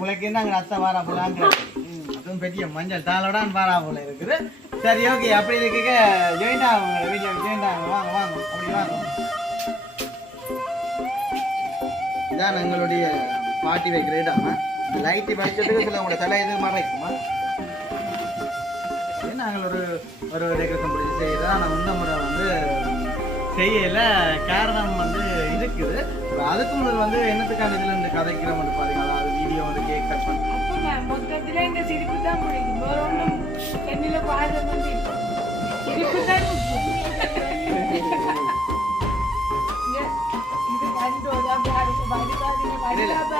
நான் உழைக்கு அங்கே அத்தை வாரா போலாங்க அதுவும் பெரிய மஞ்சள் தாளோடான் வாரா போல இருக்குது. சரி ஓகே அப்படி இருக்க ஜாயின் ஆகுங்க வீட்டில் ஜாயின் ஆகுங்க வாங்க வாங்க அப்படி வாங்க. இதான் எங்களுடைய பாட்டி வைக்கிற இடம். லைட்டு வச்சதுக்கு சில உங்களோட தலை இது மறைக்குமா நாங்கள் ஒரு ஒரு டெக்கரேஷன் பிடிச்சி செய்யறோம். ஆனால் இந்த முறை வந்து செய்யல காரணம் வந்து இருக்குது. அதுக்கு முதல் வந்து என்னத்துக்கான இதுல இருந்து கதைக்கிறோம் பாத்தீங்களா, அதாவது வீடியோ வந்து கேக் கட் பண்ணி மொத்தத்துல இந்த சிரிப்பு தான் பிடிக்கும். வேற ஒன்றும் கண்ணில பாடம் வந்து சிரிப்பு தான்.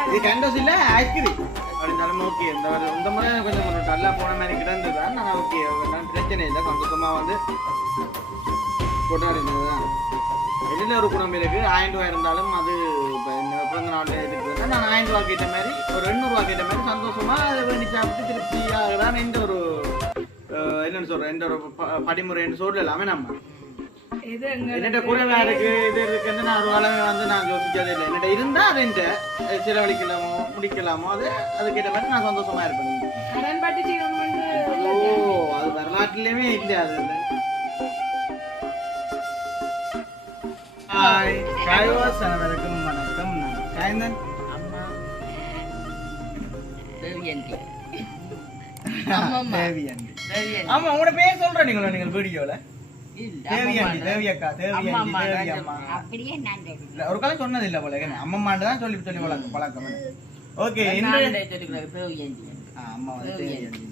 இது கண்டோஸ் இல்ல ஐஸ்கிரீம் அப்படின்னாலும் ஓகே. இந்த முறை கொஞ்சம் நல்லா போன மாதிரி கிடந்துதான். ஆனால் ஓகே பிரச்சனை இல்லை, சந்தோஷமா வந்து கொண்டாடினதுதான். வெளியில ஒரு குணம் இருக்கு 1000 ரூபாய் இருந்தாலும் அது பிறந்த நாள் இருக்குதுன்னா நான் 1000 ரூபா கேட்ட மாதிரி ஒரு 200 ரூபா கேட்ட மாதிரி சந்தோஷமா அதை வேண்டி சாப்பிட்டு திருப்தியாக தான் இந்த ஒரு என்னன்னு சொல்றேன் இந்த ஒரு படிமுறைன்னு சொல்லலாமே. நம்ம என்னட்ட குறைவா இருக்கு இது இருக்குன்னு நான் ஒரு அளவை வந்து நான் யோசிச்சதே இல்லை. என்னட்ட இருந்தா அதை செலவழிக்கலாமோ முடிக்கலாமோ அதுக்கேற்ற மாதிரி நான் சந்தோஷமா இருப்பேன். ஓ அது வரலாற்றுலயுமே இல்லை. அது அனைவருக்கும் வணக்கம். நான் காய்ந்தன் ஆமா உங்களோட பேர் சொல்றேன் நீங்களா நீங்கள் வீடியோல ஒரு காலம் சொன்னது இல்ல போல அம்மம்மாண்டு தான் சொல்லி சொல்லி பழக்கம். ஓகே அம்மா வந்து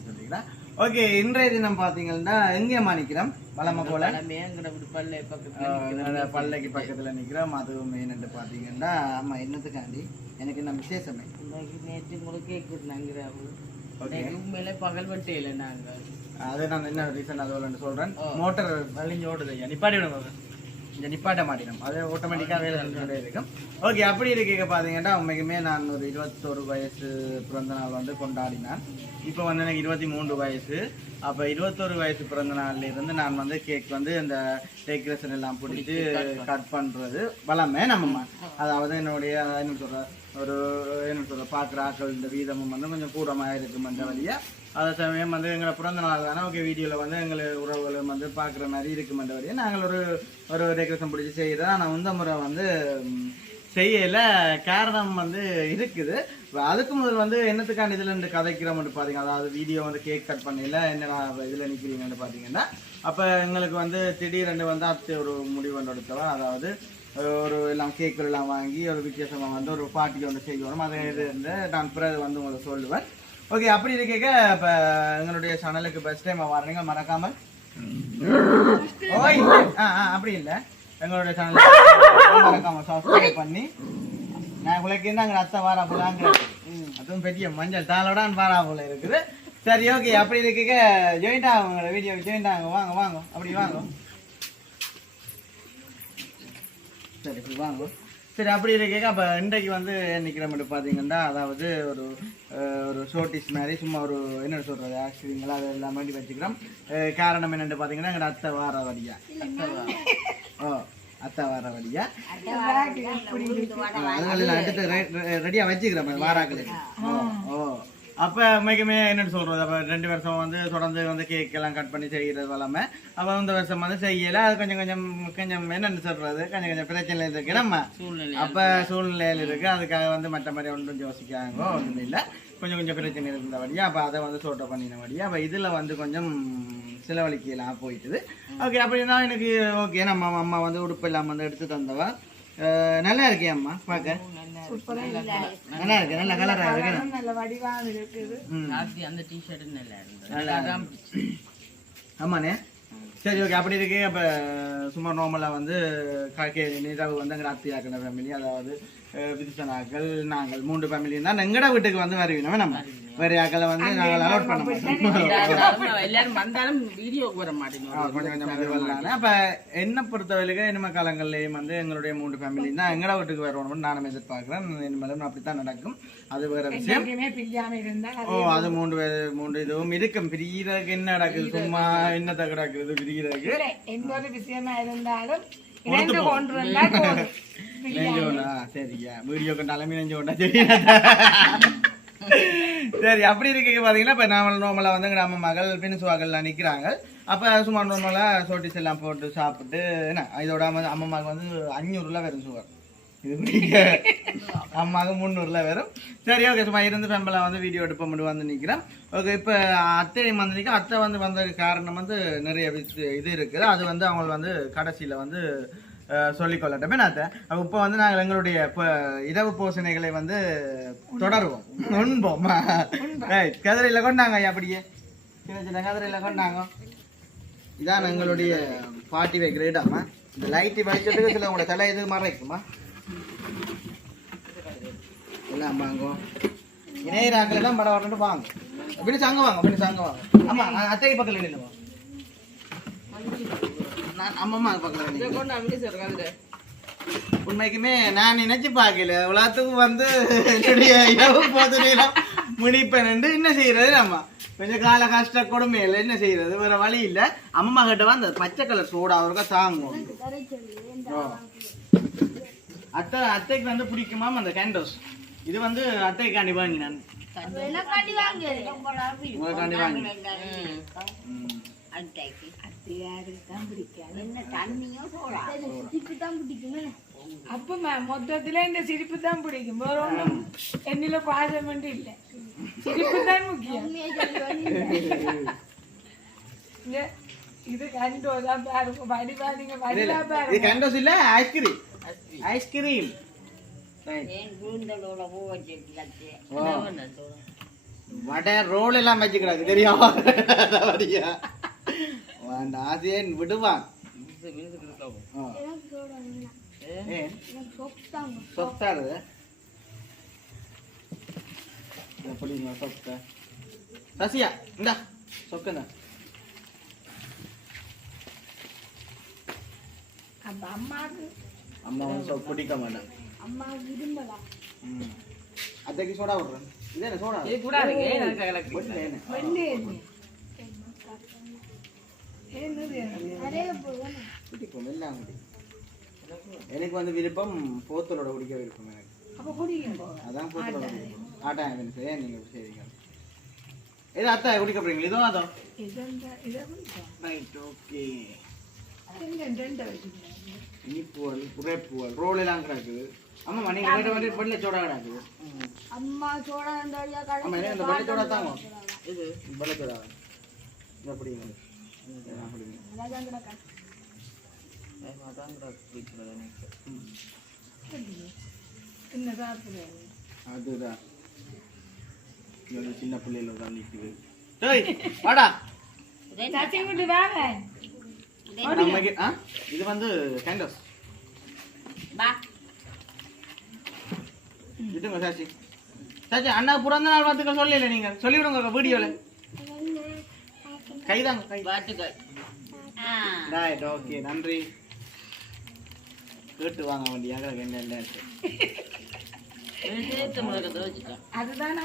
சொல்லிக்கலாம். ஓகே இன்றைய தினம் பாத்தீங்கன்னா எங்கேயம்மா நிக்கிறோம் வளம போல பல்லைக்கு பக்கத்துல நிக்கிறோம். அதுவும் மெயின் பாத்தீங்கன்னா அம்மா என்னத்துக்காண்டி எனக்கு என்ன விசேஷமே நேற்று முழுக்க உண்மையில பகல் வெட்டையில நாங்க அது நான் என்ன ரீசன் அது சொல்றேன். மோட்டர் வலிஞ்சு ஓடுது நிப்பாட்டி விடுங்க இந்த நிப்பாட்ட மாட்டினோம் அது ஆட்டோமேட்டிக்காக வேலை செஞ்சுட்டே இருக்கும். ஓகே அப்படி இருக்க பார்த்தீங்கன்னா உண்மைக்குமே நான் ஒரு 21 வயசு பிறந்த நாள் வந்து கொண்டாடினேன். இப்போ வந்து எனக்கு 23 வயசு. அப்போ 21 வயசு பிறந்த நாள்ல இருந்து நான் வந்து கேக் வந்து இந்த டெக்கரேஷன் எல்லாம் பிடிச்சி கட் பண்ணுறது வளமே நம்ம அதாவது என்னுடைய என்ன சொல்ற ஒரு என்ன சொல்ற பார்க்குற ஆக்கள் இந்த வீதமும் வந்து கொஞ்சம் கூடமாக இருக்கும் அந்த வழியாக. அதே சமயம் வந்து எங்களை பிறந்த நாள் தானே ஓகே வீடியோவில் வந்து எங்களை உறவுகளும் வந்து பார்க்குற மாதிரி இருக்கும் அந்த வழியாக நாங்கள் ஒரு டெக்கரேஷன் பிடிச்சி செய்கிறோம். ஆனால் இந்த முறை வந்து செய்யலை காரணம் வந்து இருக்குது. அதுக்கு முதல் வந்து என்னத்துக்கான இதில் இருந்து கதைக்கிறோம்னு பார்த்தீங்க, அதாவது வீடியோ வந்து கேக் கட் பண்ணல என்ன இதில் நிற்கிறீங்கன்னு பார்த்தீங்கன்னா அப்போ எங்களுக்கு வந்து திடீரென்று வந்து அது ஒரு முடிவு ஒன்று எடுத்தவா, அதாவது ஒரு எல்லாம் கேக்குகள் எல்லாம் வாங்கி ஒரு வித்தியாசமாக வந்து ஒரு பார்ட்டிக்கு ஒன்று செய்யணும். அதை இருந்து நான் பிறகு வந்து உங்களுக்கு சொல்லுவேன். ஓகே அப்படி இருக்க இப்போ எங்களுடைய சேனலுக்கு ஃபர்ஸ்ட் டைம் வரீங்க மறக்காமல் அப்படி இல்லை எங்களுடைய சேனலுக்கு மறக்காம சப்ஸ்கிரைப் பண்ணி நான் உங்களுக்கு அங்கே அத்தை வாரா போலாங்க அதுவும் பெரிய மஞ்சள் தாளோடான் வாரா போல இருக்குது. சரி ஓகே அப்படி இருக்க ஜாயின் ஆகுங்க வீடியோ ஜாயின் ஆகுங்க வாங்க வாங்க அப்படி வாங்க. சரி வாங்க. சரி அப்படி இருக்க அப்போ இன்றைக்கு வந்து நிற்கிறோம்னு பார்த்தீங்கன்னா அதாவது ஒரு ஷோர்டிஸ் மாதிரி சும்மா ஒரு என்ன சொல்கிறது ஆக்சுவலிங்களா அதை எல்லாம் வேண்டி வச்சுக்கிறோம். காரணம் என்னென்னு பார்த்தீங்கன்னா எங்கள் அத்தை வார வழியா அத்தை வார வழியா அதெல்லாம் எடுத்து ரெடியாக வச்சுக்கிறோம் வாராக்கள். அப்போ மிகமே என்னென்னு சொல்கிறது அப்போ 2 வருஷம் வந்து தொடர்ந்து வந்து கேக் எல்லாம் கட் பண்ணி செய்கிறது எல்லாமே. அப்போ இந்த வருஷம் வந்து செய்யலை. அது கொஞ்சம் என்னென்னு சொல்கிறது கொஞ்சம் பிரச்சனை இருக்கு நம்ம அப்போ சூழ்நிலையில் இருக்குது. அதுக்காக வந்து மற்ற மாதிரி ஒன்றும் யோசிக்காங்க ஒன்றும் இல்லை. கொஞ்சம் பிரச்சனை இருந்தபடியா அப்போ அதை வந்து சோட்டை பண்ணினபடியா அப்போ இதில் வந்து கொஞ்சம் செலவழிக்கலாம் போயிட்டுது. ஓகே அப்படின்னா எனக்கு ஓகே நம்ம அம்மா வந்து உடுப்பு எல்லாம் வந்து எடுத்து தந்தவா நல்லா இருக்கே அம்மா பார்க்க நல்லா இருக்கு நல்ல கலரா இருக்கு நல்ல வடிவாக இருக்குது. அந்த டி-ஷர்ட் நல்லா இருக்கு ஆமாண்ணே. சரி ஓகே அப்படி இருக்கு. அப்போ சும்மா நார்மலாக வந்து நிலவு வந்து எங்கள் அத்தியாக்கின ஃபேமிலி அதாவது விதிசனாக்கள் நாங்கள் 3 ஃபேமிலி தான் எங்கட வீட்டுக்கு வந்து வருவீங்க. நம்ம வேற யாக்களை வந்து நாங்கள் அலோட் பண்ண மாட்டோம். எல்லாரும் வந்தாலும் வீடியோக்கு வர மாட்டேங்குது கொஞ்சம் வரலான்னு. அப்போ என்ன பொறுத்தவரைக்கும் இனிமே காலங்கள்லேயும் வந்து எங்களுடைய 3 ஃபேமிலி தான் எங்கட வீட்டுக்கு வரணும்னு நானும் எதிர்பார்க்குறேன். இனிமேலும் அப்படித்தான் நடக்கும். அது வேற விஷயம். அது 3 இதுவும் இருக்கும். பிரிகிறதுக்கு என்ன நடக்குது சும்மா என்னத்தை கிடக்குது பிரிகிறதுக்கு எந்த ஒரு விஷயமா இருந்தாலும் சரியா வீடியோ கொண்டாலுமே நெஞ்சு கொண்டா தெரியும். சரி அப்படி இருக்க பாத்தீங்கன்னா இப்ப நார்மலா வந்து நம்ம மகள் பின்சுவாக்கள்லாம் நிக்கிறாங்க. அப்ப சும்மா நார்மலா சோட்டிஸ் எல்லாம் போட்டு சாப்பிட்டு என்ன இதோட அம்மாவுக்கு வந்து 500 வரும் சுகர். இது அம்மாவுக்கு 300 வரும். சரி ஓகே சும்மா இருந்து பெம்பளை வந்து வீடியோ எடுப்ப மட்டும் வந்து நிக்கிறேன். ஓகே இப்ப அத்தையும் வந்து நிற்க அத்தை வந்து வந்ததுக்கு காரணம் வந்து நிறைய இது இருக்குது. அது வந்து அவங்க வந்து கடைசியில வந்து சொல்லிக்கொள்ளட்டமே நாத்த. இப்போ வந்து நாங்கள் எங்களுடைய இரவு போசனைகளை வந்து தொடருவோம் உண்போம். கதிரையில் கொண்டாங்க அப்படியே சின்ன சின்ன கதிரையில் கொண்டாங்க. இதான் எங்களுடைய பாட்டி வைக்கிற இடாமா. இந்த லைட்டு வலிச்சதுக்கு சில உங்களோட தலை இது மறைக்குமா எல்லாம் வாங்கும். இணையராக்கில் தான் படம் வரணுட்டு வாங்க அப்படின்னு சங்க வாங்க அப்படின்னு சங்க வாங்க. ஆமா அத்தை பக்கத்தில் இல்லைவா அம்மம்மா பக்கத்துல. உண்மைக்குமே நான் நினைச்சு பார்க்கல உலகத்துக்கும் வந்து என்னுடைய இரவு போதனையெல்லாம் முடிப்பேன். என்ன செய்யறது நம்ம கொஞ்சம் கால கஷ்ட கொடுமையில என்ன செய்யறது வேற வழி இல்ல. அம்மா கிட்ட வந்து பச்சை கலர் சோடா அவருக்கா தாங்கும். அத்தைக்கு வந்து பிடிக்குமா அந்த கேண்டோஸ். இது வந்து அத்தைக்காண்டி வாங்கி நான் உங்களுக்காண்டி வாங்கி அப்ப மொத்தத்துல இந்த சிரிப்பு தான் பிடிக்கும். வேற ஒன்றும் என்னில பாசம் இல்ல, சிரிப்பு தான் முக்கியம். இது கண்டோ தான் பாருங்க வடிவாதீங்க வடிவா பாருங்க. இது கண்டோஸ் இல்ல ஐஸ்கிரீம் ஐஸ்கிரீம். வடை ரோல் எல்லாம் வச்சுக்கிறாங்க தெரியும். ஆசையன் விடுவான் சொத்தாரு சொத்த ரசியா இந்தா சொக்குங்க. அம்மா வந்து சொப்பு பிடிக்க மாட்டேன். அத்தைக்கு சோடா விடுறேன். இது என்ன சோடா பிடிக்கும் எல்லாம் எனக்கு வந்து விருப்பம் போத்தலோட குடிக்க விருப்பம் எனக்கு. அதான் போத்தலோட ஆட்டா ஏன் நீங்க சரிங்க ஏதோ அத்தா குடிக்க போறீங்களா? இதோ அதோ ரைட் ஓகே. இனிப்புவல் உரைப்புவல் ரோல் எல்லாம் கிடக்குது. அம்மா நீங்க வீட்டு வந்து பல்ல சோடா கிடக்குது. அம்மா சோடா அந்த அம்மா என்ன இந்த பல்ல சோடா தாங்க இது பல்ல சோடா இது அப்படிங்க அதுதான் சின்ன பிள்ளைல தான் நிக்குது. வாடா இது வந்து கேண்டஸ் விடுங்க சாச்சி. சாச்சி அண்ணா பிறந்த நாள் வாழ்த்துக்கள் சொல்லல நீங்க சொல்லிவிடுங்க வீடியோல. கைதாங்க கை வாழ்த்துக்கள். ரைட் ஓகே நன்றி. கேட்டு வாங்க வண்டியாக என்ன இல்லை அதுதானே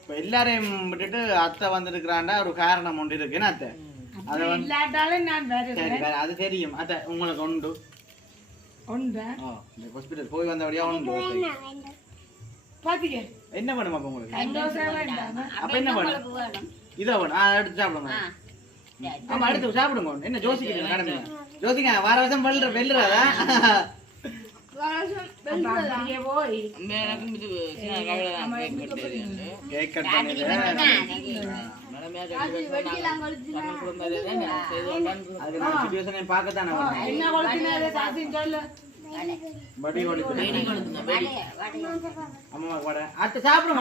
இப்ப எல்லாரையும் விட்டுட்டு அத்தை வந்திருக்கிறாண்டா ஒரு காரணம் ஒன்று இருக்குன்னு அத்தை அதை வந்து அது தெரியும் அத்தை உங்களுக்கு உண்டு ஹாஸ்பிட்டல் போய் வந்தபடியா உண்டு. என்ன பண்ணும் அப்ப உங்களுக்கு அப்ப என்ன பண்ணும் இதை வேணும் எடுத்து சாப்பிடுங்க. ஆமா எடுத்து சாப்பிடுங்க. என்ன ஜோசிக்க கடமை ஜோசிங்க வார வருஷம் வெல்லுறதா கேக் கட் பண்ணிடு. பார்க்கத்தானே அம்மா வடை அத்தை சாப்பிடுங்க.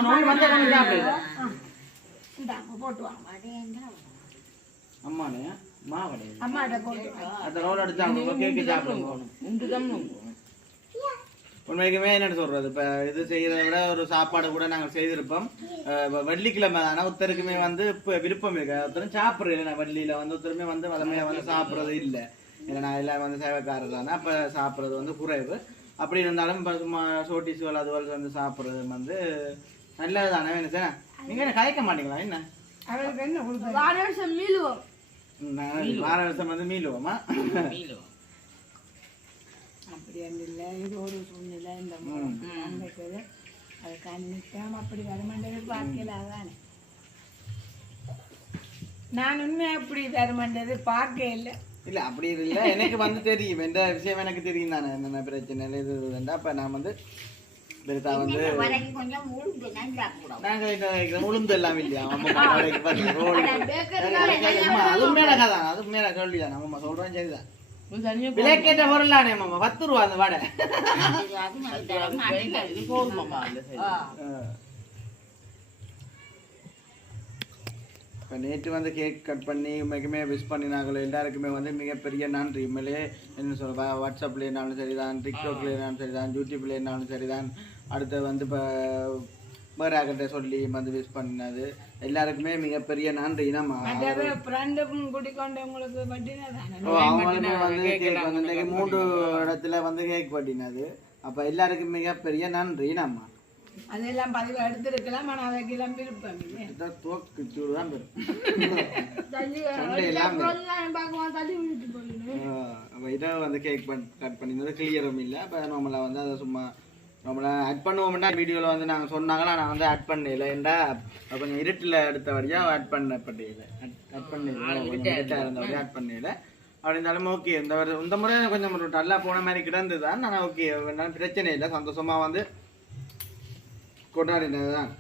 அம்மானே மாவடை அத்தை ரோல் எடுத்து கேக்கு சாப்பிடுங்க. உண்மைக்குமே என்னன்னு சொல்றது இப்ப இது செய்யறத விட ஒரு சாப்பாடு கூட நாங்கள் செய்திருப்போம். வெள்ளிக்கிழமை தானே ஒருத்தருக்குமே வந்து இப்ப விருப்பம் இருக்கு. ஒருத்தரும் சாப்பிடுறது வெள்ளியில வந்து ஒருத்தருமே வந்து வளமையா வந்து சாப்பிடுறது இல்லை. ஏன்னா எல்லாம் வந்து சேவைக்காரர் தானே அப்ப சாப்பிடுறது வந்து குறைவு. அப்படி இருந்தாலும் இப்ப சும்மா சோட்டிசுவல் அதுவல் வந்து சாப்பிடுறது வந்து நல்லது தானே. என்ன நீங்க என்ன கலைக்க மாட்டீங்களா? என்ன வார வருஷம் வந்து மீளுவோமா? அப்படி இல்லை இது ஒரு சூழ்நிலை இந்த அன்னைக்கு அது கண்ணிக்காம அப்படி வரமாட்டேது பார்க்கல அதானே நான் உண்மையா அப்படி வரமாட்டேது பார்க்க இல்லை இல்ல அப்படி இல்ல எனக்கு வந்து தெரியும் எந்த விஷயம் எனக்கு தெரியும் தானே என்னென்ன பிரச்சனை இதுண்டா அப்ப நான் வந்து பெருசா வந்து நாங்க உளுந்து எல்லாம் இல்லையா அது மேல கதான் அது மேல கேள்விதான் நம்ம சொல்றோம் சரிதான் விலை கேட்ட பொருளானே மாமா 10 ரூபா அந்த வடை இப்போ நேற்று வந்து கேக் கட் பண்ணி மிகமே விஷ் பண்ணினாங்களோ எல்லாருக்குமே வந்து மிகப்பெரிய நன்றி உண்மையிலே என்ன சொல்ல வாட்ஸ்அப்லேனாலும் சரிதான் டிக்டாக்லேனாலும் சரிதான் யூடியூப்லேனாலும் சரிதான் அடுத்து வந்து இப்போ மேராகிட்ட சொல்லி வந்து விஷ் பண்ணினது எல்லாருக்குமே மிகப்பெரிய நன்றி நம்ம அவங்களுமே வந்து கேக் வந்து 3 இடத்துல வந்து கேக் பட்டினது அப்போ எல்லாருக்கும் மிகப்பெரிய நன்றி நம்ம அதெல்லாம் பதிவு எடுத்திருக்கலாம் ஆனால் அவைக்கெல்லாம் விருப்பம் இதை வந்து கேக் கட் பண்ணினது கிளியரும் இல்லை இப்போ நம்மளை வந்து அதை சும்மா நம்மளை ஆட் பண்ணுவோம்னா வீடியோவில் வந்து நாங்கள் சொன்னாங்களா நான் வந்து ஆட் பண்ணல ஏன்டா கொஞ்சம் இருட்டில் எடுத்த வழியாக ஆட் பண்ணப்பட்டதில்லை ஆட் பண்ணல கொஞ்சம் இருட்டாக இருந்தவரையும் ஆட் பண்ணல அப்படி இருந்தாலும் ஓகே இந்த முறை கொஞ்சம் நல்லா போன மாதிரி கிடந்து தான் நான் ஓகே பிரச்சனை இல்லை சந்தோஷமாக வந்து கொண்டாடினது தான்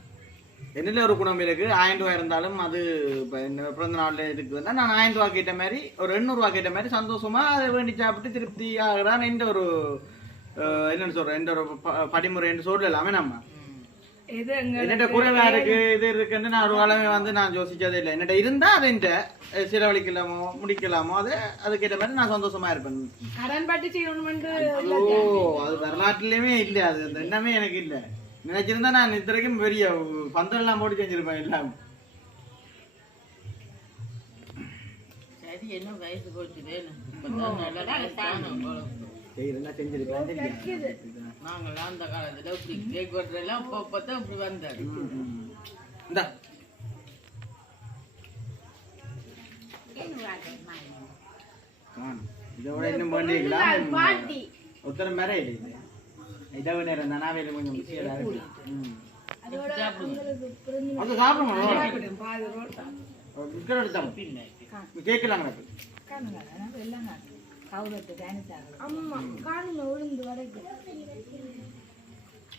என்னில் ஒரு குணம் இருக்குது 1000 ரூபா இருந்தாலும் அது இப்போ என்ன பிறந்த நாளில் இருக்குதுன்னா நான் 1000 ரூபா கேட்ட மாதிரி ஒரு 800 ரூபா கேட்ட மாதிரி சந்தோஷமாக அதை வேண்டி சாப்பிட்டு திருப்தி ஆகிறான் எந்த ஒரு என்னன்னு சொல்கிறேன் எந்த ஒரு படிமுறைன்னு சொல்லலாமே நம்ம என்னட்ட குறைவா இருக்கு இது இருக்குன்னு நான் ஒரு காலமே வந்து நான் யோசிச்சதே இல்லை என்னட்ட இருந்தா அதை செலவழிக்கலாமோ முடிக்கலாமோ அதுக்கேற்ற மாதிரி நான் சந்தோஷமா இருப்பேன் அது வரலாற்றுலயுமே இல்லை அது அந்த எண்ணமே எனக்கு இல்லை நினைச்சிருந்தா நான் இத்தனைக்கும் பெரிய பந்தெல்லாம் போட்டு செஞ்சிருப்பேன் எல்லாம் நாங்கள் அந்த காலத்துல இப்படி கேக் வெட்டுறதுலாம் அப்பதான் இப்படி வந்தாரு இதோட இன்னும் பண்ணிக்கலாம் உத்தரம் மேலே இல்லை இதவ நேரம் நானாவே கொஞ்சம் பிஸியாக இருக்கு அது சாப்பிடுங்க கேட்கலாம்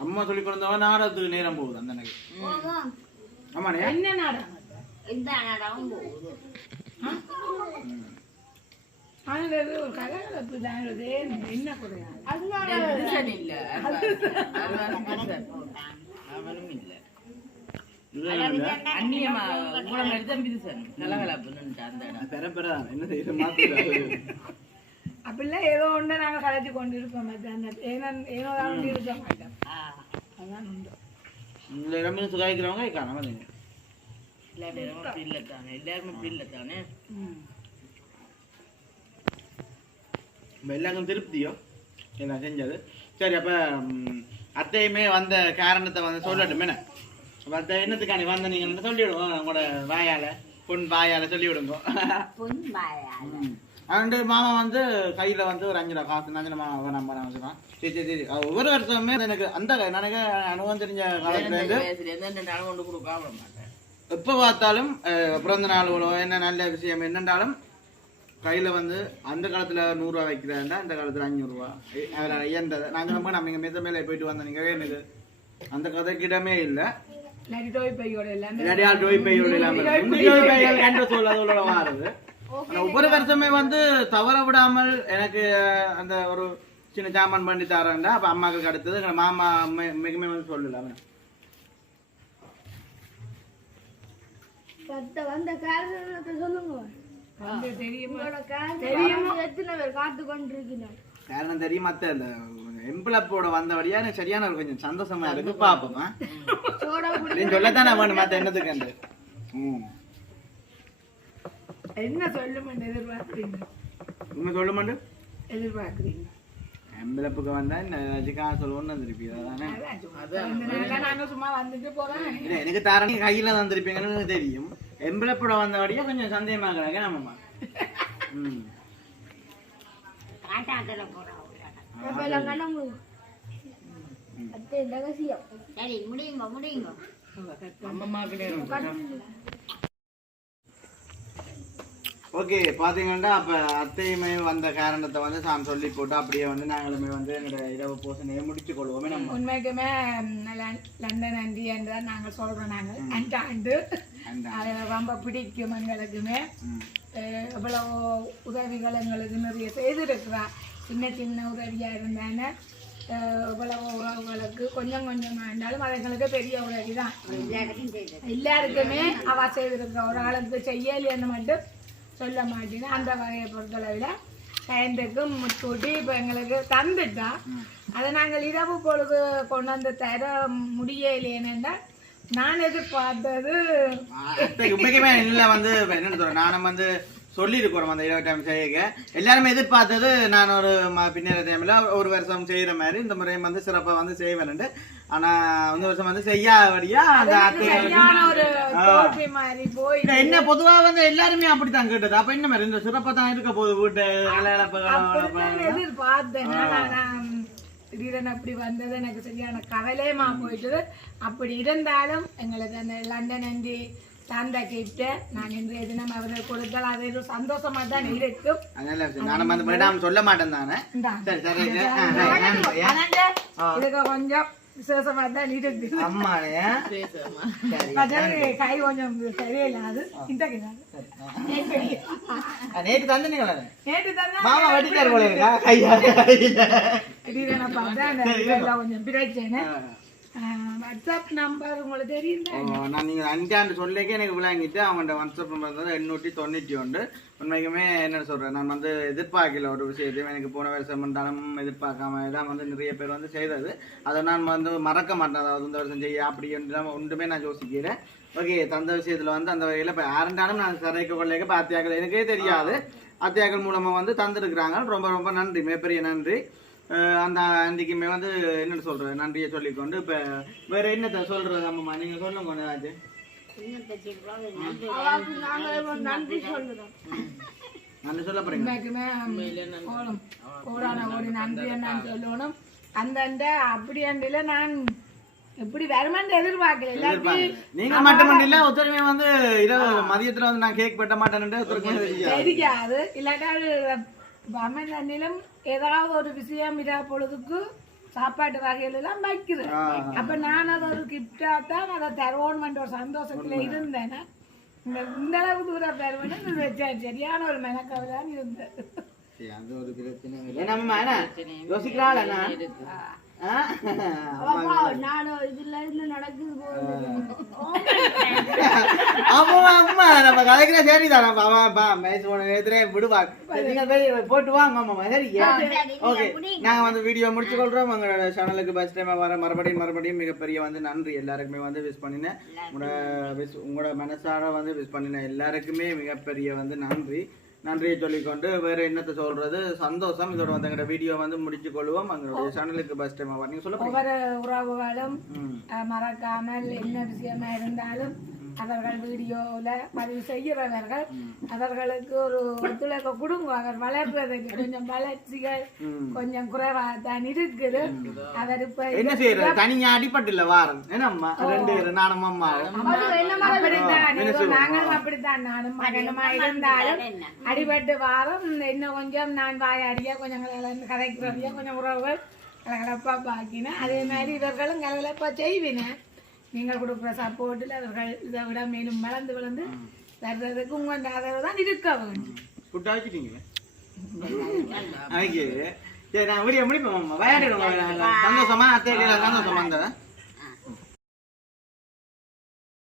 அம்மா சொல்லி கொடுத்தவ நாடகத்துக்கு நேரம் போகுது அந்த எனக்கு ஆமா என்ன நாடகம் அப்படிலாம் ஏதோ ஒன்று நாங்கள் கலைச்சி கொண்டு இருப்போம் ஏனோ இருக்க மாட்டோம் அதான் உண்டு சுகாய்க்கிறவங்க காணாம எல்லாருக்கும் திருப்தியோ என்ன செஞ்சது சரி அப்ப அத்தையுமே வந்த காரணத்தை வந்து சொல்லட்டுமே அத்தை என்னத்துக்காண்டி வந்த நீங்க சொல்லி விடுவோம் உங்களோட வாயால பொன் வாயால சொல்லி விடுங்க அண்டு மாமா வந்து கையில வந்து ஒரு 5 ரூபா காசு 5 மாமா நம்ம வச்சுக்கலாம் சரி சரி சரி ஒவ்வொரு வருஷமே எனக்கு அந்த எனக்கு அனுபவம் தெரிஞ்ச காலத்துல இருந்து எப்ப பார்த்தாலும் பிறந்த நாளுகளோ என்ன நல்ல விஷயம் என்னென்றாலும் கையில வந்து அந்த காலத்துல 100 ரூபா வைக்கிறேன்டா இந்த காலத்துல 500 ரூபா ஐயன்றதை நாங்க நம்ம நீங்க மெத்த மேல போயிட்டு வந்த நீங்க எனக்கு அந்த கதைக்கு இடமே இல்லை ஒவ்வொரு வருஷமே வந்து தவற விடாமல் எனக்கு அந்த ஒரு சின்ன ஜாமான் பண்ணி தரேன்டா அப்ப அம்மாவுக்கு அடுத்தது எங்க மாமா மிகமே வந்து சொல்லலாம் காரணம் தெரியுமா அந்த எம்பளப்போட வந்தபடியா எனக்கு சரியான ஒரு கொஞ்சம் சந்தோஷமா இருக்கு பாப்போமா சொல்லத்தானே வேணும் மத்த என்னத்துக்கு என்ன சொல்லுமெண்டு எதிர்பார்க்குறீங்க உண்மை சொல்லுமெண்டு எதிர்பார்க்குறீங்க எம்பளப்புக்கு வந்தா காசு சொல்லணும்னு திருப்பி சும்மா வந்துட்டு போறேன் எனக்கு தாரணி கையில தந்திருப்பீங்கன்னு தெரியும் எம்பளப்போட வந்தபடியா கொஞ்சம் சந்தேகமாக்குறாங்க நம்மம்மா சரி முடியுங்க ஓகே பாத்தீங்கன்னா அப்ப அத்தையுமே வந்த காரணத்தை வந்து நான் சொல்லி போட்டு அப்படியே வந்து நாங்களுமே வந்து எங்களோட இரவு போசனையை முடிச்சு கொள்வோமே நம்ம உண்மைக்குமே லண்டன் அண்டி என்று நாங்கள் சொல்றோம். நாங்கள் அண்டாண்டு அது ரொம்ப பிடிக்கும் எங்களுக்குமே. எவ்வளவோ உதவிகள் எங்களுக்கு நிறைய செய்திருக்கிறா. சின்ன சின்ன உதவியா இருந்தானே இவ்வளவு உறவுகளுக்கு கொஞ்சம் கொஞ்சமா இருந்தாலும் அதுங்களுக்கு பெரிய உதவி தான். எல்லாருக்குமே அவ செய்திருக்க ஒரு ஆளுக்கு செய்யலைன்னு மட்டும் சொல்ல மாட்டேன்னு அந்த வகையை பொறுத்தளவில் டைண்டுக்கும் முட்கூட்டி இப்போ எங்களுக்கு தந்துட்டா. அதை நாங்கள் இரவு பொழுது கொண்டு வந்து தர முடியலையேன்னு நான் எதிர்பார்த்தது உண்மைக்குமே இல்லை வந்து என்னன்னு சொல்றேன். நானும் வந்து சொல்லியிருக்கிறோம் அந்த 20 டைம் செய்ய எல்லாருமே எதிர்பார்த்தது நான் ஒரு பின்னேற டைம்ல ஒரு வருஷம் செய்யற மாதிரி இந்த முறையும் வந்து சிறப்பா வந்து செய்வேன். ஆனா இந்த வருஷம் வந்து செய்யாவடியா என்ன பொதுவா வந்து எல்லாருமே அப்படித்தான் கேட்டது. அப்ப என்ன மாதிரி இந்த சிறப்பா தான் இருக்க போகுது வீட்டு எதிர்பார்த்தேன். திடீரென அப்படி வந்தது எனக்கு சரியான கவலையமா போயிட்டது. அப்படி இருந்தாலும் எங்களுக்கு அந்த லண்டன் அண்டி சாந்தா கிட்ட நான் இன்றைய தினம் அவர்கள் கொடுத்தால் அது ஒரு சந்தோஷமா தான் இருக்கும். சொல்ல மாட்டேன் தானே இதுக்கு கொஞ்சம் விசேஷமா தான் இருக்கு. கை கொஞ்சம் சரியில்லாது. நேற்று தந்தீங்களா? நேற்று மாமா வட்டிக்காரு போல இருக்கா திடீரென பார்த்தா கொஞ்சம் பிரச்சனை. வாட்ஸ்அப் நம்பர் உங்களுக்கு தெரியும். நான் நீங்க அஞ்சாண்டு சொல்லிக்க எனக்கு விளங்கிட்டு அவங்கள்ட்ட வாட்ஸ்அப் நம்பர் வந்து 891. உண்மைக்குமே என்ன சொல்றேன், நான் வந்து எதிர்பார்க்கல ஒரு விஷயத்தையும். எனக்கு போன வருஷம் இருந்தாலும் எதிர்பார்க்காம தான் வந்து நிறைய பேர் வந்து செய்தது. அதை நான் வந்து மறக்க மாட்டேன். அதாவது இந்த வருஷம் செய்ய அப்படி ஒன்றுமே நான் யோசிக்கிறேன். ஓகே தந்த விஷயத்துல வந்து அந்த வகையில இப்போ யாருண்டாலும் நான் சரைக்க கொள்ளைக்க இப்போ அத்தியாக்கள் எனக்கே தெரியாது. அத்தியாக்கள் மூலமா வந்து தந்துருக்குறாங்க. ரொம்ப ரொம்ப நன்றி, மிகப்பெரிய நன்றி. அந்த ஆண்டிக்குமே வந்து என்னன்னு சொல்றது நன்றியை சொல்லிக்கொண்டு இப்ப வேற என்னத்த சொல்றது அம்மா நீங்க சொல்லுங்க கொஞ்சம். நன்றி சொல்லுறோம். நன்றி சொல்ல போறீங்க. நன்றி நான் சொல்லணும். அந்த அப்படி அண்டில நான் எப்படி வருமானு எதிர்பார்க்கல. நீங்க மட்டும் இல்ல ஒருத்தருமே வந்து இரவு மதியத்துல வந்து நான் கேக் வெட்ட மாட்டேன்னு தெரியாது. இல்லாட்டா அமர்நிலம் ஏதாவது ஒரு விஷயம் இரா பொழுதுக்கு சாப்பாட்டு வகையில எல்லாம் வைக்கிறேன். அப்ப நான் அதை ஒரு கிஃப்டா தான் அதை தருவோம் ஒரு சந்தோஷத்துல இருந்தேன். இந்த அளவு தூரம் தருவேன்னு வச்சேன். சரியான ஒரு மெனக்கவை தான் இருந்தது. நானும் இதுல இருந்து நடக்குது நம்ம கதைக்கிற சரிதான். போட்டு வாங்க சரி. ஓகே நாங்க வந்து வீடியோ முடிச்சு கொள்றோம். உங்களோட சேனலுக்கு ஃபர்ஸ்ட் டைம் வர மறுபடியும் மிகப்பெரிய வந்து நன்றி. எல்லாருக்குமே வந்து விஷ் பண்ணினேன். உங்களோட மனசார வந்து விஷ் பண்ணினேன். எல்லாருக்குமே மிகப்பெரிய வந்து நன்றியை சொல்லிக்கொண்டு வேற என்னத்தை சொல்றது சந்தோஷம். இதோட வந்து எங்களோட வீடியோ வந்து முடிச்சு கொள்வோம். எங்களுடைய சேனலுக்கு ஃபர்ஸ்ட் டைம் நீங்க சொல்ல ஒவ்வொரு உறவுகளும் மறக்காமல் என்ன விஷயமா இருந்தாலும் அவர்கள் வீடியோல பதிவு செய்கிறவர்கள் அவர்களுக்கு ஒரு ஒத்துழைப்பு கொடுங்க. அவர் வளர்றதுக்கு கொஞ்சம் வளர்ச்சிகள் கொஞ்சம் குறைவா தான் இருக்குது. அவர் இப்ப என்ன செய்யறது தனியா அடிப்பட்டு இல்ல வாரம் என்னம்மா 2 பேரும் நானும் அம்மா நாங்களும் அப்படித்தான். நானும் மகனுமா இருந்தாலும் அடிபட்டு வாரம் இன்னும் கொஞ்சம் நான் வாயாடியா கொஞ்சம் கதைக்கிறதையா கொஞ்சம் உறவுகள் கலகலப்பா பாக்கினேன். அதே மாதிரி இவர்களும் கலகலப்பா செய்வினேன். நீங்கள் கொடுக்குற சப்போர்ட்டில் அவர்கள் இதை விட மேலும் வளர்ந்து வர்றதுக்கு உங்களோட ஆதரவு தான் இருக்க வேண்டும். புட்டா வச்சுட்டீங்களே சரி நான் வீடியோ முடிப்போம். விளையாடுறோம் சந்தோஷமா அத்தை சந்தோஷமா இருந்தேன்.